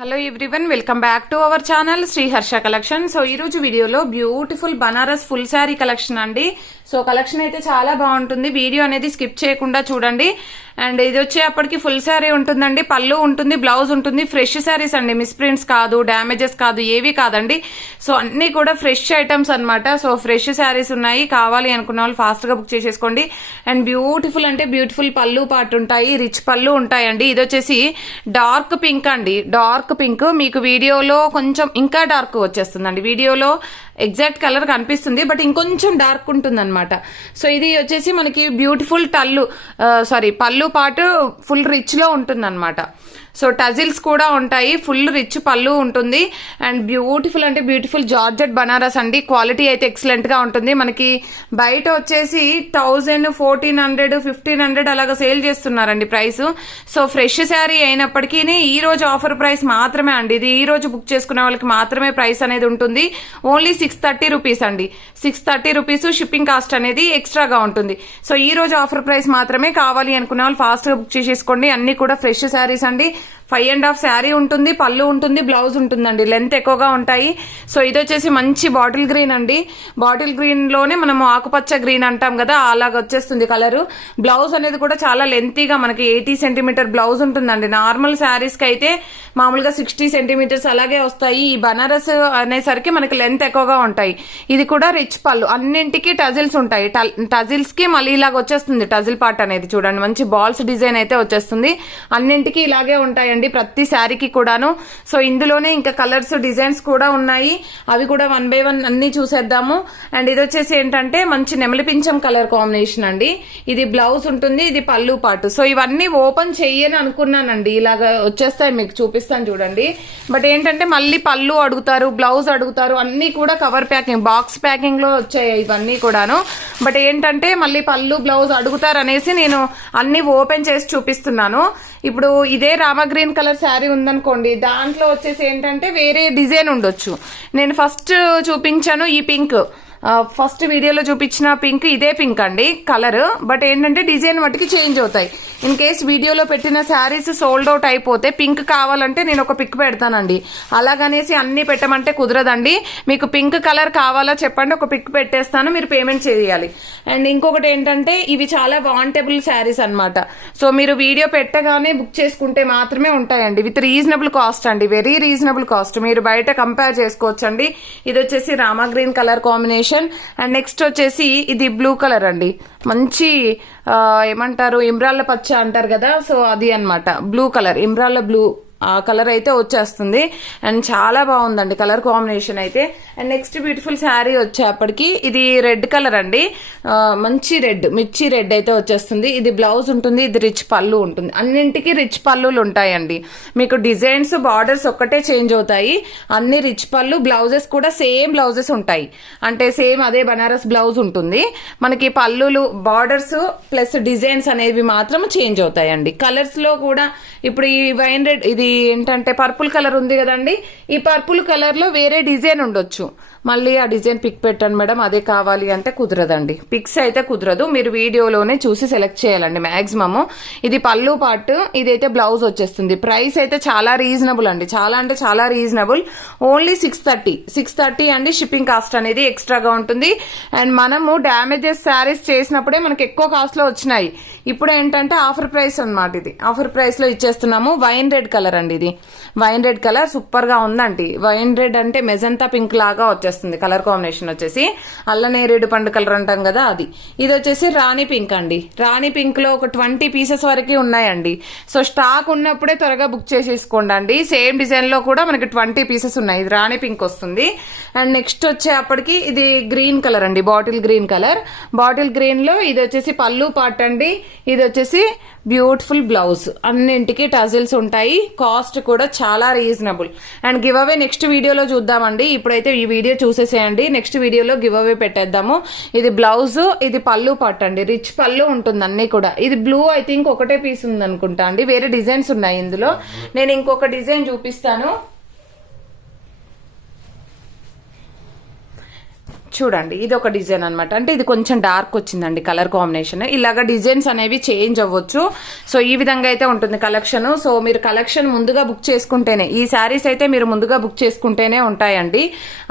Hello everyone, welcome back to our channel Shri Harsha collection. So ఈ రోజు వీడియోలో beautiful Banaras full sari collection అండి. సో కలెక్షన్ అయితే చాలా బాగుంటుంది. వీడియో అనేది స్కిప్ చేయకుండా చూడండి. అండ్ ఇది వచ్చేప్పటికి ఫుల్ శారీ ఉంటుందండి. పళ్ళు ఉంటుంది, బ్లౌజ్ ఉంటుంది. ఫ్రెష్ శారీస్ అండి, మిస్ ప్రింట్స్ కాదు, డ్యామేజెస్ కాదు, ఏవి కాదండి. సో అన్ని కూడా ఫ్రెష్ ఐటమ్స్ అన్నమాట. సో ఫ్రెష్ శారీస్ ఉన్నాయి. కావాలి అనుకున్న వాళ్ళు ఫాస్ట్ గా బుక్ చేసేసుకోండి. అండ్ బ్యూటిఫుల్ అంటే బ్యూటిఫుల్ పళ్ళు పాటు ఉంటాయి, రిచ్ పళ్ళు ఉంటాయండి. ఇది వచ్చేసి డార్క్ పింక్ అండి, డార్క్ పింక్. మీకు వీడియోలో కొంచెం ఇంకా డార్క్ వచ్చేస్తుందండి. వీడియోలో ఎగ్జాక్ట్ కలర్ కనిపిస్తుంది, బట్ ఇంకొంచెం డార్క్ ఉంటుంది అనమాట. సో ఇది వచ్చేసి మనకి బ్యూటిఫుల్ పళ్ళు పాటు ఫుల్ రిచ్ లో ఉంటుంది అనమాట. సో టజిల్స్ కూడా ఉంటాయి, ఫుల్ రిచ్ పళ్ళు ఉంటుంది. అండ్ బ్యూటిఫుల్ అంటే బ్యూటిఫుల్ జార్జెట్ బనారస్ అండి. క్వాలిటీ అయితే ఎక్సలెంట్ గా ఉంటుంది. మనకి బయట వచ్చేసి 1000, 1400, 1500 అలాగా సేల్ చేస్తున్నారండి ప్రైస్. సో ఫ్రెష్ శారీ అయినప్పటికీ ఈ రోజు ఆఫర్ ప్రైస్ మాత్రమే అండి. ఇది ఈ రోజు బుక్ చేసుకునే వాళ్ళకి మాత్రమే ప్రైస్ అనేది ఉంటుంది. ఓన్లీ 630 రూపీస్ అండి. 630 రూపీస్. షిప్పింగ్ కాస్ట్ అనేది ఎక్స్ట్రాగా ఉంటుంది. సో ఈ రోజు ఆఫర్ ప్రైస్ మాత్రమే. కావాలి అనుకునే వాళ్ళు ఫాస్ట్ గా బుక్ చేసేసుకోండి. అన్ని కూడా ఫ్రెష్ శారీస్ అండి. 5.5 శారీ ఉంటుంది, పళ్ళు ఉంటుంది, బ్లౌజ్ ఉంటుందండి. లెంత్ ఎక్కువగా ఉంటాయి. సో ఇది వచ్చేసి మంచి బాటిల్ గ్రీన్ అండి. బాటిల్ గ్రీన్ లోనే మనము ఆకుపచ్చ గ్రీన్ అంటాం కదా, అలాగ వచ్చేస్తుంది కలర్. బ్లౌజ్ అనేది కూడా చాలా లెంతీగా మనకి 80 సెంటీమీటర్ బ్లౌజ్ ఉంటుందండి. నార్మల్ శారీస్ కి అయితే మామూలుగా 60 సెంటీమీటర్స్ అలాగే వస్తాయి. ఈ బనారస్ అనేసరికి మనకి లెంత్ ఎక్కువగా ఉంటాయి. ఇది కూడా రిచ్ పళ్ళు. అన్నింటికి టజిల్స్ ఉంటాయి. టజిల్స్ కి మళ్ళీ ఇలాగ వచ్చేస్తుంది టజిల్ పార్ట్ అనేది. చూడండి, మంచి బాల్స్ డిజైన్ అయితే వచ్చేస్తుంది. అన్నింటికి ఇలాగే ఉంటాయండి ప్రతి శారీకి కూడాను. సో ఇందులోనే ఇంకా కలర్స్, డిజైన్స్ కూడా ఉన్నాయి. అవి కూడా 1 by 1 అన్ని చూసేద్దాము. అండ్ ఇది వచ్చేసి ఏంటంటే మంచి నెమలి పింఛం కలర్ కాంబినేషన్ అండి. ఇది బ్లౌజ్ ఉంటుంది, ఇది పళ్ళు పాటు. సో ఇవన్నీ ఓపెన్ చెయ్యని అనుకున్నానండి. ఇలాగా వచ్చేస్తాయి, మీకు చూపిస్తాను చూడండి. బట్ ఏంటంటే మళ్ళీ పళ్ళు అడుగుతారు, బ్లౌజ్ అడుగుతారు. అన్ని కూడా కవర్ ప్యాకింగ్, బాక్స్ ప్యాకింగ్ లో వచ్చాయి ఇవన్నీ కూడాను. బట్ ఏంటంటే మళ్ళీ పళ్ళు, బ్లౌజ్ అడుగుతారు అనేసి నేను అన్ని ఓపెన్ చేసి చూపిస్తున్నాను. ఇప్పుడు ఇదే రామా గ్రీన్ కలర్ శారీ ఉందనుకోండి, దాంట్లో వచ్చేసి ఏంటంటే వేరే డిజైన్ ఉండొచ్చు. నేను ఫస్ట్ చూపించాను ఈ పింక్, ఫస్ట్ వీడియోలో చూపించిన పింక్ ఇదే పింక్ అండి కలర్. బట్ ఏంటంటే డిజైన్ మట్టుకి చేంజ్ అవుతాయి. ఇన్ కేస్ వీడియోలో పెట్టిన శారీస్ సోల్డ్ అవుట్ అయిపోతే పింక్ కావాలంటే నేను ఒక పిక్ పెడతానండి. అలాగనేసి అన్ని పెట్టమంటే కుదరదండి. మీకు పింక్ కలర్ కావాలా చెప్పండి, ఒక పిక్ పెట్టేస్తాను, మీరు పేమెంట్ చేయాలి. అండ్ ఇంకొకటి ఏంటంటే ఇవి చాలా వాంటబుల్ శారీస్ అన్నమాట. సో మీరు వీడియో పెట్టగానే బుక్ చేసుకుంటే మాత్రమే ఉంటాయండి. విత్ రీజనబుల్ కాస్ట్ అండి, వెరీ రీజనబుల్ కాస్ట్. మీరు బయట కంపేర్ చేసుకోవచ్చండి. ఇది వచ్చేసి Rama green colour combination. And next వచ్చేసి ఇది బ్లూ కలర్ అండి. మంచి ఏమంటారు, ఇమ్రాళ్ళ పచ్చ అంటారు కదా, సో అది అన్నమాట. బ్లూ కలర్, ఇమ్రాళ్ళ బ్లూ ఆ కలర్ అయితే వచ్చేస్తుంది. అండ్ చాలా బాగుందండి కలర్ కాంబినేషన్ అయితే. అండ్ నెక్స్ట్ బ్యూటిఫుల్ శారీ వచ్చేప్పటికి ఇది రెడ్ కలర్ అండి. మంచి రెడ్, మిర్చి రెడ్ అయితే వచ్చేస్తుంది. ఇది బ్లౌజ్ ఉంటుంది, ఇది రిచ్ పళ్ళు ఉంటుంది. అన్నింటికి రిచ్ పళ్ళులు ఉంటాయండి. మీకు డిజైన్స్, బార్డర్స్ ఒక్కటే చేంజ్ అవుతాయి. అన్ని రిచ్ పళ్ళు. బ్లౌజెస్ కూడా సేమ్ బ్లౌజెస్ ఉంటాయి. అంటే సేమ్ అదే బనారస్ బ్లౌజ్ ఉంటుంది. మనకి పళ్ళులు, బార్డర్స్ ప్లస్ డిజైన్స్ అనేవి మాత్రం చేంజ్ అవుతాయండి. కలర్స్ లో కూడా ఇప్పుడు ఈ వైన్ రెడ్, ఇది ఏంటంటే పర్పుల్ కలర్ ఉంది కదండి, ఈ పర్పుల్ కలర్ లో వేరే డిజైన్ ఉండొచ్చు. మళ్ళీ ఆ డిజైన్ పిక్ పెట్టండి మేడం, అదే కావాలి అంటే కుదరదండి. పిక్స్ అయితే కుదరదు, మీరు వీడియోలోనే చూసి సెలెక్ట్ చేయాలండి మాక్సిమమ్. ఇది పళ్ళు పార్ట్, ఇదైతే బ్లౌజ్ వచ్చేస్తుంది. ప్రైస్ అయితే చాలా రీజనబుల్ అండి, చాలా అంటే చాలా రీజనబుల్. ఓన్లీ 630 అండి. షిప్పింగ్ కాస్ట్ అనేది ఎక్స్ట్రాగా ఉంటుంది. అండ్ మనము డ్యామేజెస్ శారీస్ చేసినప్పుడే మనకి ఎక్కువ కాస్ట్ లో వచ్చినాయి. ఇప్పుడు ఏంటంటే ఆఫర్ ప్రైస్ అన్నమాట. ఇది ఆఫర్ ప్రైస్ లో ఇచ్చేస్తున్నాము. వైన్ రెడ్ కలర్ అండి. ఇది వైన్ రెడ్ కలర్ సూపర్ గా ఉందండి. వైన్ రెడ్ అంటే మెజంతా పింక్ లాగా వచ్చేస్తుంది కలర్ కాంబినేషన్. వచ్చేసి అల్లనేరేడు పండు కలర్ అంటాం కదా, అది. ఇది వచ్చేసి రాణి పింక్ అండి. రాణి పింక్ లో ఒక 20 పీసెస్ వరకు ఉన్నాయండి. సో స్టాక్ ఉన్నప్పుడే త్వరగా బుక్ చేసేసుకోండి అండి. సేమ్ డిజైన్ లో కూడా మనకి 20 పీసెస్ ఉన్నాయి. ఇది రాణి పింక్ వస్తుంది. అండ్ నెక్స్ట్ వచ్చేప్పటికి ఇది గ్రీన్ కలర్ అండి, bottle green colour. Bottle green లో ఇది వచ్చేసి పళ్ళు పార్ట్ అండి. ఇది వచ్చేసి బ్యూటిఫుల్ బ్లౌజ్. అన్నింటికి టజిల్స్ ఉంటాయి. కాస్ట్ కూడా చాలా reasonable. And give away next వీడియోలో చూద్దామండి. ఇప్పుడైతే ఈ వీడియో చూసేసేయండి, నెక్స్ట్ వీడియోలో గివ్ అవే పెట్టేద్దాము. ఇది బ్లౌజ్, ఇది పళ్ళు పార్ట్ అండి. రిచ్ పళ్ళు ఉంటుంది అన్ని కూడా. ఇది బ్లూ ఐ థింక్ ఒకటే పీస్ ఉంది అనుకుంటా అండి, వేరే డిజైన్స్ ఉన్నాయి ఇందులో. నేను ఇంకొక డిజైన్ చూపిస్తాను. చూడండి ఇది ఒక డిజైన్ అనమాట. అంటే ఇది కొంచెం డార్క్ వచ్చిందండి కలర్ కాంబినేషన్. ఇలాగ డిజైన్స్ అనేవి చేంజ్ అవ్వచ్చు. సో ఈ విధంగా అయితే ఉంటుంది కలెక్షన్. సో మీరు కలెక్షన్ ముందుగా బుక్ చేసుకుంటేనే, ఈ శారీస్ అయితే మీరు ముందుగా బుక్ చేసుకుంటేనే ఉంటాయండి.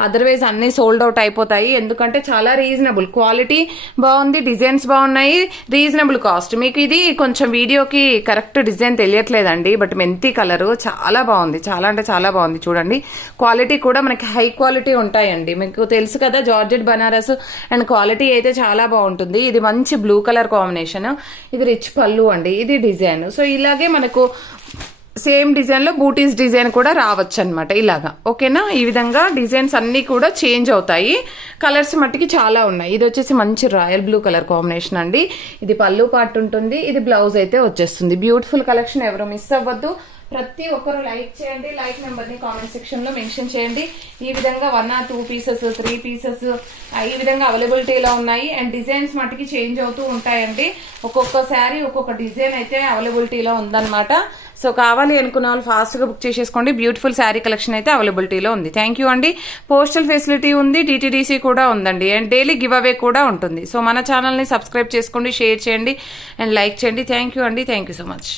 అదర్వైజ్ అన్ని సోల్డ్ అవుట్ అయిపోతాయి. ఎందుకంటే చాలా రీజనబుల్, క్వాలిటీ బాగుంది, డిజైన్స్ బాగున్నాయి, రీజనబుల్ కాస్ట్. మీకు ఇది కొంచెం వీడియోకి కరెక్ట్ డిజైన్ తెలియట్లేదండి, బట్ మెంతి కలర్ చాలా బాగుంది, చాలా అంటే చాలా బాగుంది. చూడండి క్వాలిటీ కూడా మనకి హై క్వాలిటీ ఉంటాయండి. మీకు తెలుసు కదా జార్జెట్ బనారస్ అండ్ క్వాలిటీ అయితే చాలా బాగుంటుంది. ఇది మంచి బ్లూ కలర్ కాంబినేషన్, ఇది రిచ్ పళ్ళు అండి, ఇది డిజైన్. సో ఇలాగే మనకు సేమ్ డిజైన్ లో బూటీస్ డిజైన్ కూడా రావచ్చు అనమాట ఇలాగా. ఓకేనా, ఈ విధంగా డిజైన్స్ అన్ని కూడా చేంజ్ అవుతాయి. కలర్స్ మట్టికి చాలా ఉన్నాయి. ఇది వచ్చేసి మంచి రాయల్ బ్లూ కలర్ కాంబినేషన్ అండి. ఇది పళ్ళు పార్ట్ ఉంటుంది, ఇది బ్లౌజ్ అయితే వచ్చేస్తుంది. బ్యూటిఫుల్ కలెక్షన్, ఎవరు మిస్ అవ్వద్దు. ప్రతి ఒక్కరు లైక్ చేయండి, లైక్ నెంబర్ ని కామెంట్ సెక్షన్ లో మెన్షన్ చేయండి. ఈ విధంగా 1 or 2 పీసెస్, 3 పీసెస్ ఈ విధంగా అవైలబిలిటీలో ఉన్నాయి. అండ్ డిజైన్స్ మటుకి చేంజ్ అవుతూ ఉంటాయండి. ఒక్కొక్క శారీ ఒక్కొక్క డిజైన్ అయితే అవైలబిలిటీలో ఉందన్నమాట. సో కావాలి అనుకున్న వాళ్ళు ఫాస్ట్ గా బుక్ చేసేసుకోండి. బ్యూటిఫుల్ శారీ కలెక్షన్ అయితే అవైలబిలిటీలో ఉంది. థ్యాంక్ యూ అండి. పోస్టల్ ఫెసిలిటీ ఉంది, DTDC కూడా ఉందండి, అండ్ డైలీ గివ్ అవే కూడా ఉంటుంది. సో మన ఛానల్ ని సబ్స్క్రైబ్ చేసుకోండి, షేర్ చేయండి అండ్ లైక్ చేయండి. థ్యాంక్ యూ అండి. Thank you so much.